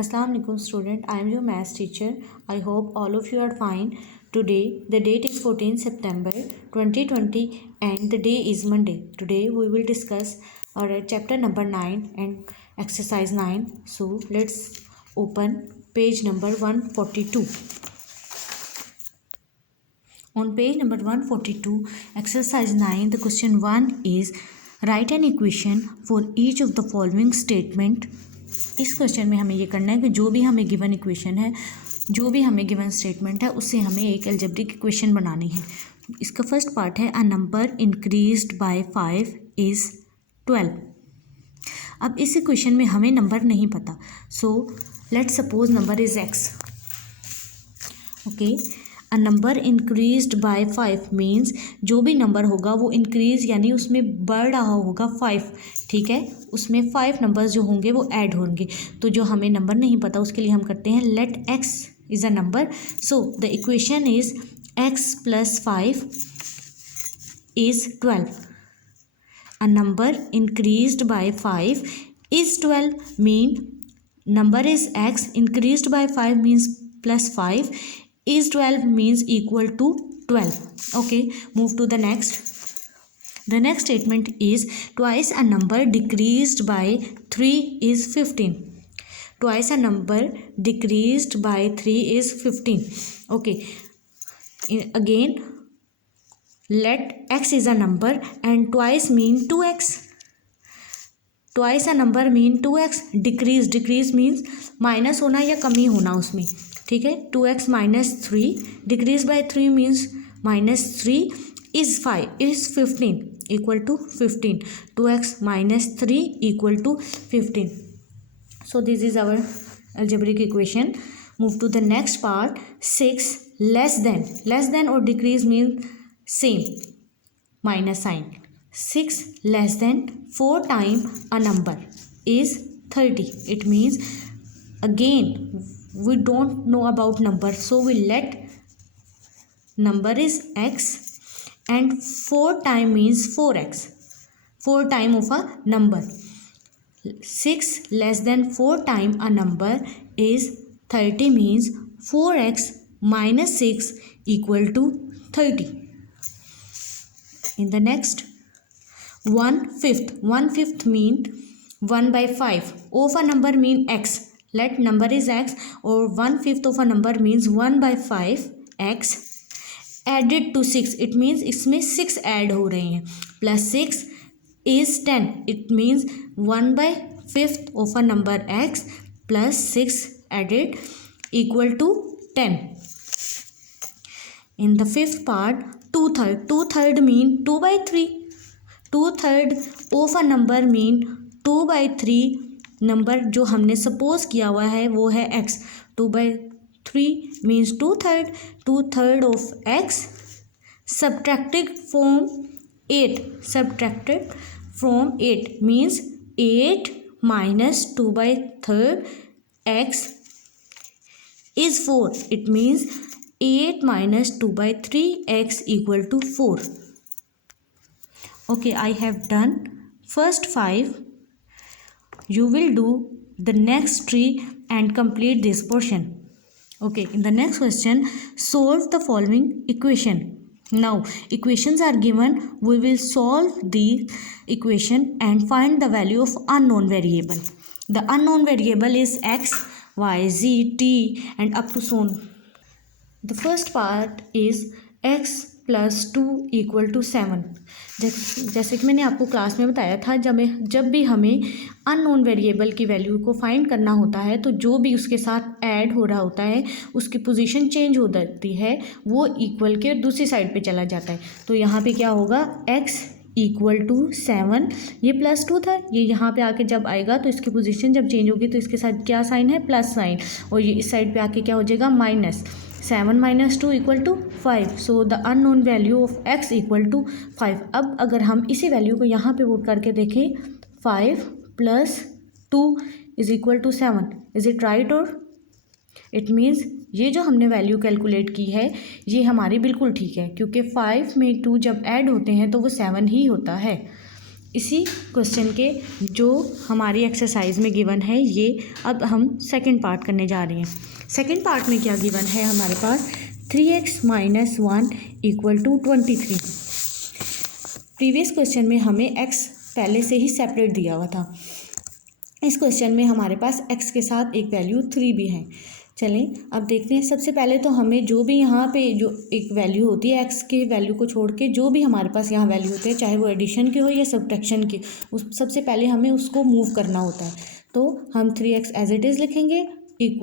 Assalamu alaikum student, I am your maths teacher. I hope all of you are fine. Today the date is 14 September 2020 and the day is Monday. Today we will discuss our chapter number 9 and exercise 9. So let's open page number 142. On page number 142, exercise 9, the question 1 is write an equation for each of the following statement. इस question में हमें ये करना है कि जो भी हमें गिवन इक्वेशन है, जो भी हमें गिवन स्टेटमेंट है, उससे हमें एक अलजेब्रिक इक्वेशन बनानी है. इसका फर्स्ट पार्ट है अ नंबर इंक्रीज्ड बाय 5 इज़ 12. अब इस इक्वेशन में हमें नंबर नहीं पता, so let's suppose number is x. Okay, a number increased by 5 means जो भी नंबर होगा वो इंक्रीज यानी उसमें बढ़ रहा होगा 5. ठीक है, उसमें 5 नंबर्स जो होंगे वो ऐड होंगे. तो जो हमें नंबर नहीं पता उसके लिए हम करते हैं let x is a number. So the equation is x plus 5 is 12. A number increased by 5 is 12 mean number is x increased by 5 means plus 5 is 12 means equal to 12. Okay, move to the next. The next statement is twice a number decreased by 3 is 15. Twice a number decreased by 3 is 15. Okay, again let x is a number and twice mean 2x. Twice a number mean 2x. Decrease means minus होना या कमी होना उसमें. ठीक है, 2x minus 3 decrease by 3 means minus 3 is 15 equal to 15. 2x minus 3 equal to 15. So this is our algebraic equation. Move to the next part. 6 less than और decrease mean same minus sign. 6 less than 4 times a number is 30. It means again we don't know about number, so we let number is x and 4 times means 4x. 4 times of a number. 6 less than 4 times a number is 30 means 4x minus 6 equal to 30. In the next, 1/5 mean 1 by 5 of a number mean x. Let number is x or 1/5 of a number means 1 by 5 x added to 6. It means इसमें 6 add हो रहे हैं. Plus 6 is 10. It means 1 by 5th of a number x plus 6 added equal to 10. In the fifth part, 2/3 mean 2 by 3. 2/3 of a number mean 2 by 3. Number जो हमने suppose किया हुआ है वो है x. 2 by 3 means 2/3. 2/3 of x subtracted from 8 means 8 minus 2 by 3 x is 4. It means 8 minus 2 by 3 x equal to 4. Okay, I have done first 5. You will do the next 3 and complete this portion. Okay, in the next question, solve the following equation. Now, equations are given. We will solve the equation and find the value of unknown variable. The unknown variable is x, y, z, t and up to so on. The first part is x plus 2 equal to 7. जैसे कि मैंने आपको class में बताया था, जब भी हमें अननोन वेरिएबल की वैल्यू को फाइंड करना होता है तो जो भी उसके साथ ऐड हो रहा होता है उसकी पोजीशन चेंज हो जाती है, वो इक्वल के दूसरी साइड पे चला जाता है. तो यहाँ पे क्या होगा, x इक्वल टू 7. ये प्लस 2 था, ये यहाँ पे आके जब आएगा तो इसकी पोजीशन जब चेंज होगी तो इसके साथ क्या साइन है, प्लस साइन, और ये इस साइड पे आके क्या हो जाएगा, minus. 7 minus 2 equal to 5. So the unknown value of x equal to 5. अब अगर हम इसी वैल्यू को यहाँ पे पुट करके देखें, 5 plus 2 is equal to 7. Is it right? और इट मीन्स ये जो हमने वैल्यू कैलकुलेट की है ये हमारी बिल्कुल ठीक है, क्योंकि 5 में 2 जब ऐड होते हैं तो वो 7 ही होता है. इसी क्वेश्चन के जो हमारी एक्सरसाइज में गिवन है ये अब हम सेकंड पार्ट करने जा रहे हैं। सेकंड पार्ट में क्या गिवन है हमारे पास 3x - 1 = 23। प्रीवियस क्वेश्चन में हमें x पहले से ही सेपरेट दिया हुआ था। इस क्वेश्चन में हमारे पास x के साथ एक वैल्यू 3 भी है। चलें अब देखते हैं। सबसे पहले तो हमें जो भी यहाँ पे जो एक वैल्यू होती है x के वैल्यू को छोड़ के जो भी हमारे पास यहाँ वैल्यू होते हैं, चाहे वो एडिशन की हो या सब्ट्रैक्शन की, उस सबसे पहले हमें उसको मूव करना होता है। तो हम 3x एज इट इज़ लिखेंगे =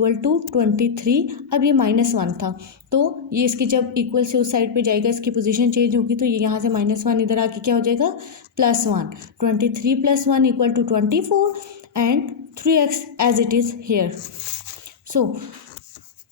23। अब ये -1 था तो ये इसकी जब इक्वल से उस साइड पे जाएगा इसकी पोजीशन चेंज होगी, तो ये यहाँ से -1 इधर आके क्या हो जाएगा +1। 23 + 1 = 24 and 3x as it is here. So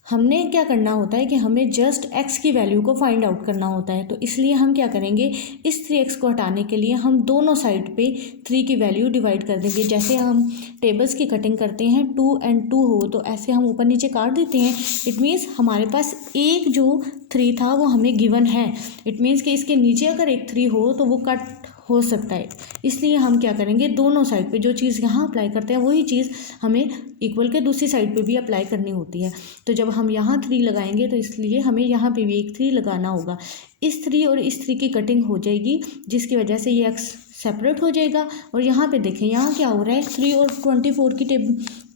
हमने क्या करना होता है कि हमें जस्ट x की वैल्यू को फाइंड आउट करना होता है। तो इसलिए हम क्या करेंगे, इस 3x को हटाने के लिए हम दोनों साइड पे 3 की वैल्यू डिवाइड कर देंगे। जैसे हम टेबल्स की कटिंग करते हैं 2 और 2 हो तो ऐसे हम ऊपर नीचे काट देते हैं। इट मीन्स हमारे पास एक जो 3 था वो हमें गिवन है। इट मीन्स कि इसके नीचे अगर एक 3 हो तो वो कट हो सकता है। इसलिए हम क्या करेंगे, दोनों साइड पे जो चीज़ यहाँ अप्लाई करते हैं वही चीज़ हमें इक्वल के दूसरी साइड पे भी अप्लाई करनी होती है। तो जब हम यहाँ 3 लगाएंगे तो इसलिए हमें यहाँ पे भी एक 3 लगाना होगा। इस 3 और इस 3 की कटिंग हो जाएगी जिसकी वजह से ये x सेपरेट हो जाएगा। और यहाँ पे देखें यहाँ क्या हो रहा है, 3 और 24 की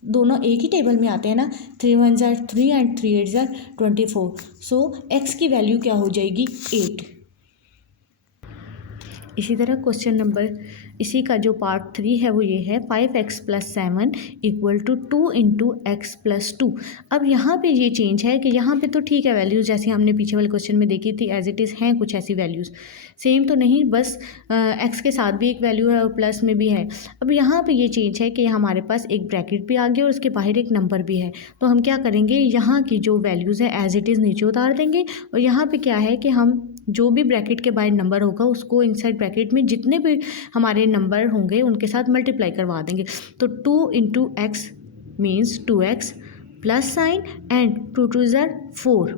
दोनों एक ही टेबल में आते हैं ना। 3 × 1 = 3 एंड 3 × 8 = 24। सो x की वैल्यू क्या हो जाएगी 8। इसी तरह क्वेश्चन नंबर इसी का जो पार्ट 3 है वो ये है 5x + 7 = 2 × x + 2। अब यहाँ पे ये चेंज है कि यहाँ पे तो ठीक है वैल्यूज़ जैसे हमने पीछे वाले क्वेश्चन में देखी थी एज इट इज़ हैं कुछ ऐसी वैल्यूज़, सेम तो नहीं, बस x के साथ भी एक वैल्यू है और प्लस में भी है। अब यहाँ पे ये चेंज है कि हमारे पास एक ब्रैकेट भी आ गया और उसके बाहर एक नंबर भी है। तो हम क्या करेंगे, यहाँ की जो वैल्यूज़ है एज इट इज़ नीचे उतार देंगे और यहाँ पे क्या है कि हम जो भी ब्रैकेट के बाहर नंबर होगा उसको इनसाइड ब्रैकेट में जितने भी हमारे नंबर होंगे उनके साथ मल्टीप्लाई करवा देंगे। तो 2 × x means 2x plus sign and 2 × 2 = 4।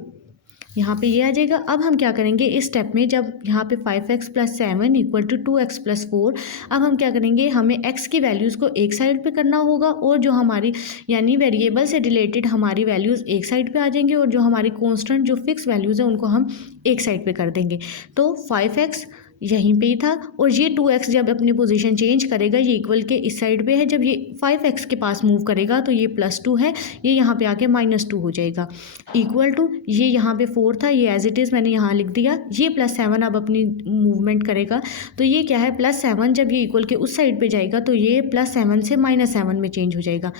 यहाँ पे ये आ जाएगा। अब हम क्या करेंगे इस स्टेप में, जब यहाँ पे 5x + 7 = 2x + 4, अब हम क्या करेंगे, हमें x की वैल्यूज़ को एक साइड पे करना होगा और जो हमारी यानी वेरिएबल से रिलेटेड हमारी वैल्यूज़ एक साइड पे आ जाएंगे और जो हमारी कांस्टेंट जो फिक्स वैल्यूज़ है उनको हम एक साइड पे कर देंगे। तो 5x यहीं पे ही था और ये 2x जब अपनी पोजीशन चेंज करेगा ये इक्वल के इस साइड पे है, जब ये 5x के पास मूव करेगा तो ये +2 है, ये यहाँ पे आके -2 हो जाएगा। इक्वल टू ये यहाँ पे 4 था, ये एज इट इज़ मैंने यहाँ लिख दिया। ये +7 अब अपनी मूवमेंट करेगा तो ये क्या है +7, जब ये इक्वल के उस साइड पे जाएगा तो ये +7 से -7 में चेंज हो जाएगा।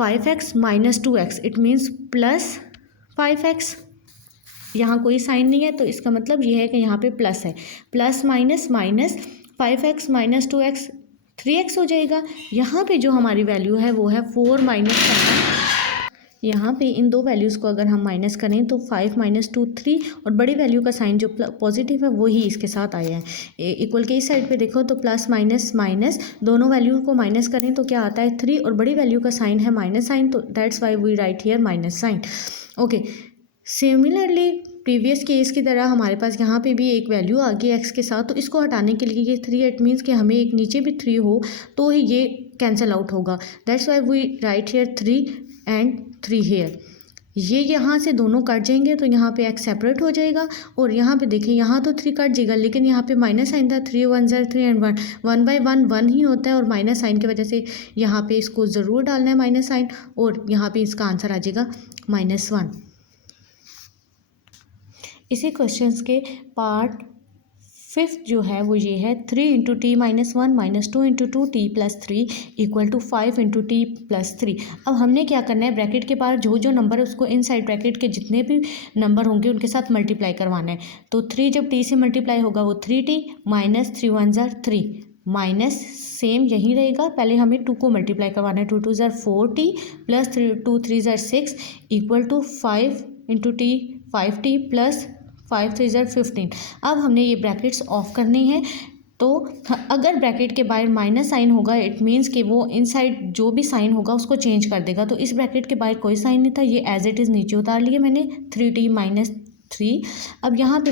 5x - 2x it means +5x। यहाँ कोई साइन नहीं है तो इसका मतलब ये है कि यहाँ पे प्लस है, plus minus minus 5x - 2x 3x हो जाएगा। यहाँ पे जो हमारी वैल्यू है वो है 4 - 7। यहाँ पे इन दो वैल्यूज़ को अगर हम माइनस करें तो 5 - 2 3 और बड़ी वैल्यू का साइन जो पॉजिटिव है वही इसके साथ आया है। इक्वल के इस साइड पे देखो तो प्लस माइनस माइनस दोनों वैल्यू को माइनस करें तो क्या आता है 3 और बड़ी वैल्यू का साइन है माइनस साइन, तो that's why we write here minus sign. Okay, similarly previous case की तरह हमारे पास यहाँ पे भी एक वैल्यू आ गई x के साथ, तो इसको हटाने के लिए ये 3 इट मीन्स कि हमें एक नीचे भी 3 हो तो ही ये कैंसिल आउट होगा। That's why we write here 3 and 3 here. ये यहाँ से दोनों कट जाएंगे तो यहाँ पे x सेपरेट हो जाएगा और यहाँ पे देखें यहाँ तो 3 कट जाएगा लेकिन यहाँ पे माइनस साइन था, 3 × 1 = 3 एंड 1 1/1 1 ही होता है और माइनस साइन की वजह से यहाँ पे इसको ज़रूर डालना है माइनस साइन और यहाँ पे इसका आंसर आ जाएगा -1। इसी क्वेश्चंस के पार्ट 5 जो है वो ये है 3 × t - 1 - 2 × 2t + 3 = 5 × t + 3। अब हमने क्या करना है, ब्रैकेट के पास जो जो नंबर है उसको इनसाइड ब्रैकेट के जितने भी नंबर होंगे उनके साथ मल्टीप्लाई करवाना है। तो 3 जब t से मल्टीप्लाई होगा वो 3t - 3 × 1 = 3 माइनस सेम यहीं रहेगा, पहले हमें 2 को मल्टीप्लाई करवाना है। 2 × 2 = 4t + 2 × 3 = 6 = 5 × t 5t + 5 × 3 = 15। अब हमने ये ब्रैकेट्स ऑफ करने हैं तो अगर ब्रैकेट के बाहर माइनस साइन होगा इट मीन्स कि वो इनसाइड जो भी साइन होगा उसको चेंज कर देगा। तो इस ब्रैकेट के बाहर कोई साइन नहीं था, ये एज इट इज़ नीचे उतार लिया मैंने 3t - 3। अब यहाँ पे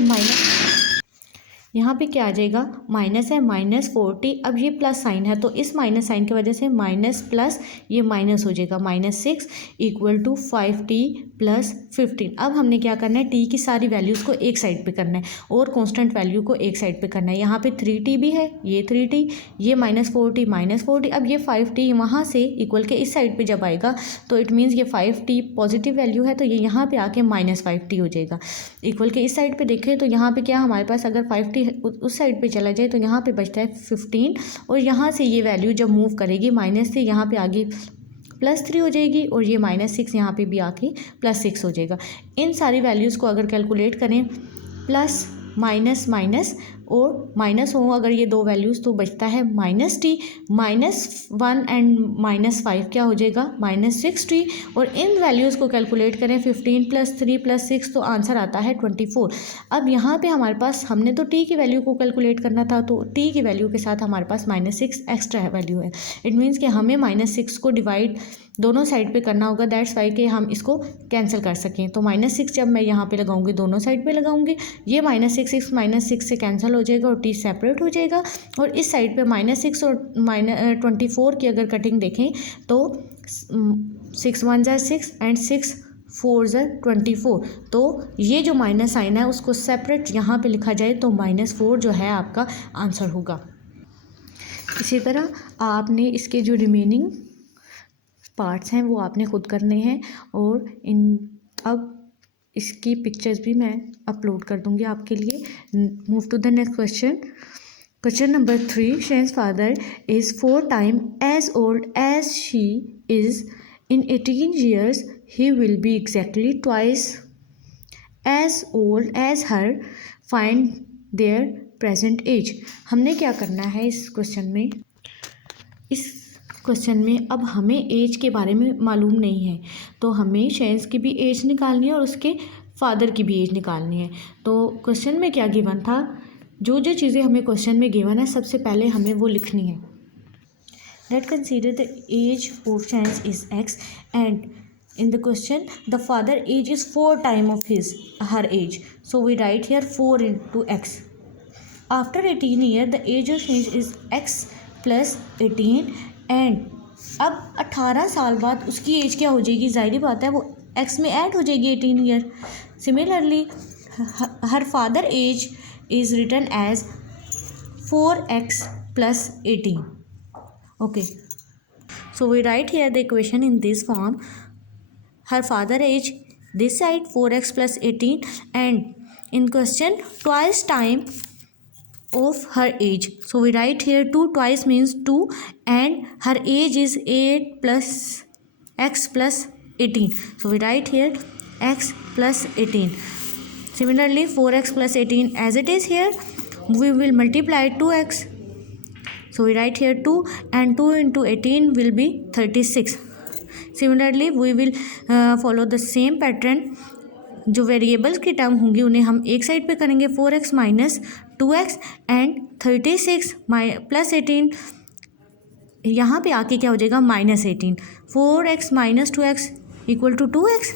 यहाँ पे क्या आ जाएगा, माइनस है, -40, अब ये प्लस साइन है तो इस माइनस साइन की वजह से माइनस प्लस ये माइनस हो जाएगा, -6 = 5t + 15। अब हमने क्या करना है, टी की सारी वैल्यूज़ को एक साइड पे करना है और कांस्टेंट वैल्यू को एक साइड पे करना है। यहाँ पे 3t भी है, ये 3t, ये -40, अब ये 5t वहाँ से इक्वल के इस साइड पे जब आएगा तो इट मीन्स ये 5t पॉजिटिव वैल्यू है तो ये यहाँ पे आके -5t हो जाएगा। इक्वल के इस साइड पे देखें तो यहाँ पे क्या हमारे पास, अगर 5t उस साइड पे चला जाए तो यहाँ पे बचता है 15 और यहाँ से ये वैल्यू जब मूव करेगी माइनस से यहाँ पे आगे +3 हो जाएगी और ये -6 यहाँ पे भी आके +6 हो जाएगा। इन सारी वैल्यूज़ को अगर कैलकुलेट करें प्लस माइनस माइनस और माइनस हो अगर ये दो वैल्यूज़ तो बचता है -t, -1 एंड -5 क्या हो जाएगा, -6t और इन वैल्यूज़ को कैलकुलेट करें 15 + 3 + 6 तो आंसर आता है 24। अब यहाँ पे हमारे पास हमने तो t की वैल्यू को कैलकुलेट करना था तो t की वैल्यू के साथ हमारे पास -6 एक्स्ट्रा वैल्यू है। इट मीन्स कि हमें -6 को डिवाइड दोनों साइड पे करना होगा, दैट्स वाई कि हम इसको कैंसिल कर सकें। तो -6 जब मैं यहाँ पे लगाऊंगी दोनों साइड पे लगाऊंगी, ये -6 से कैंसिल हो जाएगा और t सेपरेट हो जाएगा और इस साइड पे -6 और -24 की अगर कटिंग देखें तो 6 1 = 6 एंड 6 4 = 24। तो ये जो माइनस साइन है उसको सेपरेट यहाँ पे लिखा जाए तो -4 जो है आपका आंसर होगा। इसी तरह आपने इसके जो रिमेनिंग पार्ट्स हैं वो आपने खुद करने हैं और अब इसकी पिक्चर्स भी मैं अपलोड कर दूंगी आपके लिए। Move to the next question. Question number 3, Shane's father is 4 times as old as she is. In 18 years, he will be exactly twice as old as her. Find their present age. हमने क्या करना है इस question में अब हमें as के बारे में मालूम नहीं है तो हमें शेन्स की भी एज निकालनी है और उसके फादर की भी एज निकालनी है। तो क्वेश्चन में क्या गिवन था, जो चीज़ें हमें क्वेश्चन में गिवन है सबसे पहले हमें वो लिखनी है। Let consider the age of Shane's is x and in the question the father age is 4 times of her age, so we write here 4 into x. After 18 years the age of Shane is x plus 18 and अब 18 साल बाद उसकी as क्या हो जाएगी, ज़ाहिर बात है वो x में ऐड हो जाएगी 18 year. Similarly her father age is written as 4x plus 18. Okay, so we write here the equation in this form. Her father age this side 4x plus 18 and in question twice time of her age, so we write here 2 twice means 2 and her age is 8 plus x plus 18, so we write here x plus 18. Similarly 4x plus 18 as it is here we will multiply 2x, so we write here 2 and 2 into 18 will be 36. Similarly we will follow the same pattern। जो variables की term होंगी उन्हें हम एक side पे करेंगे, 4x minus 2x and 36 plus 18 यहाँ पे आके क्या हो जाएगा -18। 4x minus 2x equal to 2x,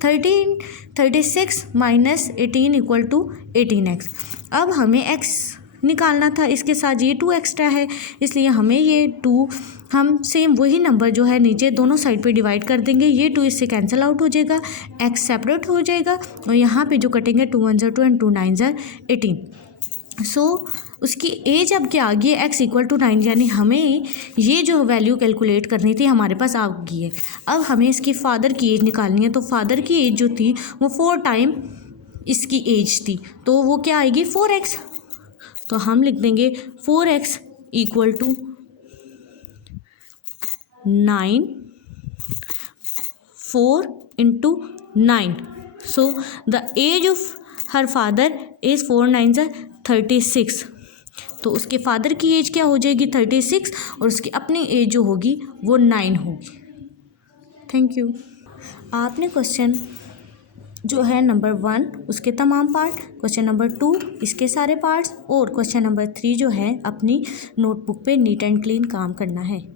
36 minus 18 equal to 18x। अब हमें x निकालना था, इसके साथ ये 2 एक्स्ट्रा है इसलिए हमें ये 2 हम सेम वही नंबर जो है नीचे दोनों साइड पे डिवाइड कर देंगे, ये 2 इससे कैंसिल आउट हो जाएगा, x सेपरेट हो जाएगा और यहाँ पे जो कटेंगे 2 1 = 2 एंड 2 9 = 18। सो उसकी एज अब क्या आ गई है, x = 9, यानी हमें ये जो वैल्यू कैलकुलेट करनी थी हमारे पास आ गई है। अब हमें इसकी फादर की एज निकालनी है, तो फादर की एज जो थी वो 4 टाइम इसकी एज थी तो वो क्या आएगी 4x। तो हम लिख देंगे 4x = 9, 4 into 9, so the age of her father is 4 9 = 36। तो उसके फादर की एज क्या हो जाएगी 36 और उसकी अपनी एज जो होगी वो 9 होगी। Thank you. आपने क्वेश्चन जो है नंबर 1 उसके तमाम पार्ट, क्वेश्चन नंबर 2 इसके सारे पार्ट्स और क्वेश्चन नंबर 3 जो है अपनी नोटबुक पे नीट एंड क्लीन काम करना है।